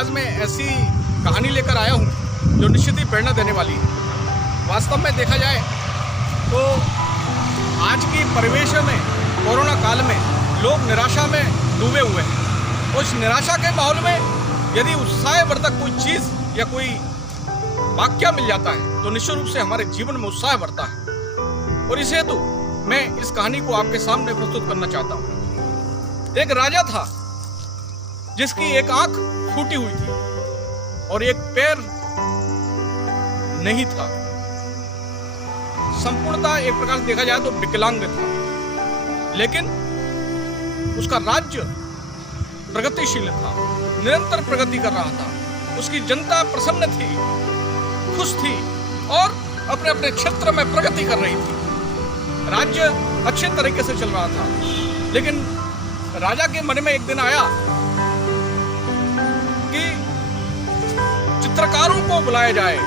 आज मैं ऐसी कहानी लेकर आया हूँ जो निश्चित ही प्रेरणा देने वाली है। वास्तव में देखा जाए तो आज की परिवेश में, कोरोना काल में लोग निराशा में डूबे हुए हैं। उस निराशा के माहौल में यदि उत्साहवर्धक कोई चीज़ या कोई वाक्य मिल जाता है तो निश्चित रूप से हमारे जीवन में उत्साह बढ़ता है। और इस हेतु मैं इस कहानी को आपके सामने प्रस्तुत करना चाहता हूँ। एक राजा था जिसकी एक आंख फूटी हुई थी और एक पैर नहीं था। संपूर्णतः एक प्रकार से देखा जाए तो विकलांग था, लेकिन उसका राज्य प्रगतिशील था, निरंतर प्रगति कर रहा था। उसकी जनता प्रसन्न थी, खुश थी और अपने अपने क्षेत्र में प्रगति कर रही थी। राज्य अच्छे तरीके से चल रहा था। लेकिन राजा के मन में एक दिन आया कि चित्रकारों को बुलाया जाए।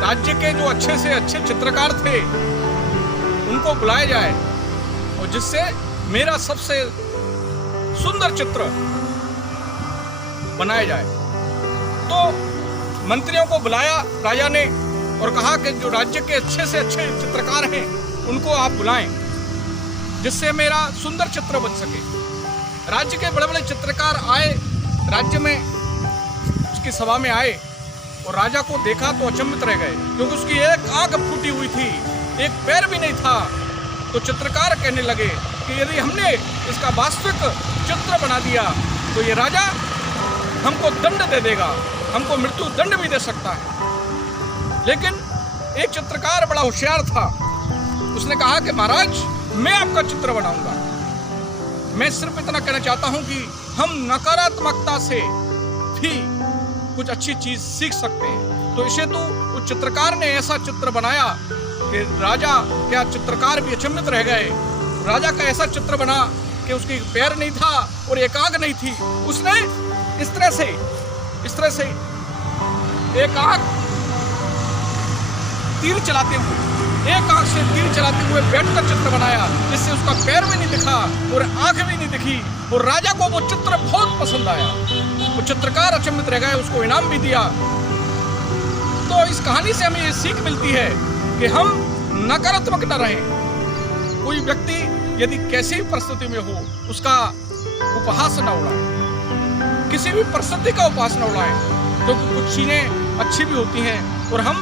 राज्य के जो अच्छे से अच्छे चित्रकार थे उनको बुलाया जाए और जिससे मेरा सबसे सुंदर चित्र बनाया जाए। तो मंत्रियों को बुलाया राजा ने और कहा कि जो राज्य के अच्छे से अच्छे चित्रकार हैं उनको आप बुलाएं जिससे मेरा सुंदर चित्र बन सके। राज्य के बड़े बड़े चित्रकार आए, राज्य में उसकी सभा में आए और राजा को देखा तो अचंभित रह गए, क्योंकि उसकी एक आंख फूटी हुई थी, एक पैर भी नहीं था। तो चित्रकार कहने लगे कि यदि हमने इसका वास्तविक चित्र बना दिया तो ये राजा हमको दंड दे देगा, हमको मृत्यु दंड भी दे सकता है। लेकिन एक चित्रकार बड़ा होशियार था, उसने कहा कि महाराज मैं आपका चित्र बनाऊंगा। मैं सिर्फ इतना कहना चाहता हूं कि हम नकारात्मकता से भी कुछ अच्छी चीज सीख सकते हैं। तो इसे तो उस चित्रकार ने ऐसा चित्र बनाया कि राजा, क्या चित्रकार भी अचंभित रह गए। राजा का ऐसा चित्र बना कि उसकी पैर नहीं था और एक आंख नहीं थी। उसने इस तरह से एक आंख तीर चलाते हुए, एक आंख से तीर चलाते हुए बैठकर चित्र बनाया, जिससे उसका पैर भी नहीं दिखा और आंख भी नहीं दिखी। और राजा को वो चित्र बहुत पसंद आया। वो चित्रकार अचंभित रह गए, उसको इनाम भी दिया। तो इस कहानी से हमें ये सीख मिलती है कि हम नकारात्मक न रहें। कोई व्यक्ति यदि कैसी परिस्थिति में हो उसका उपहास न उड़ाए, किसी भी परिस्थिति का उपहास न उड़ाए, क्योंकि कुछ चीजें अच्छी भी होती हैं और हम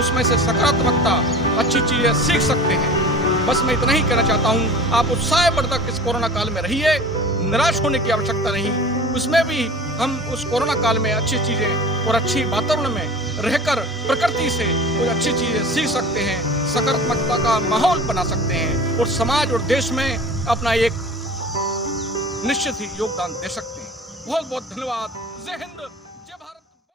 उसमें से सकारात्मकता, अच्छी चीजें सीख सकते हैं। बस मैं इतना ही कहना चाहता हूँ, आप उत्साहवर्धक इस कोरोना काल में रहिए, निराश होने की आवश्यकता नहीं। उसमें भी हम उस कोरोना काल में अच्छी चीजें और अच्छी वातावरण में रहकर प्रकृति से कोई अच्छी चीजें सीख सकते हैं, सकारात्मकता का माहौल बना सकते हैं और समाज और देश में अपना एक निश्चित ही योगदान दे सकते हैं। बहुत बहुत धन्यवाद। जय हिंद।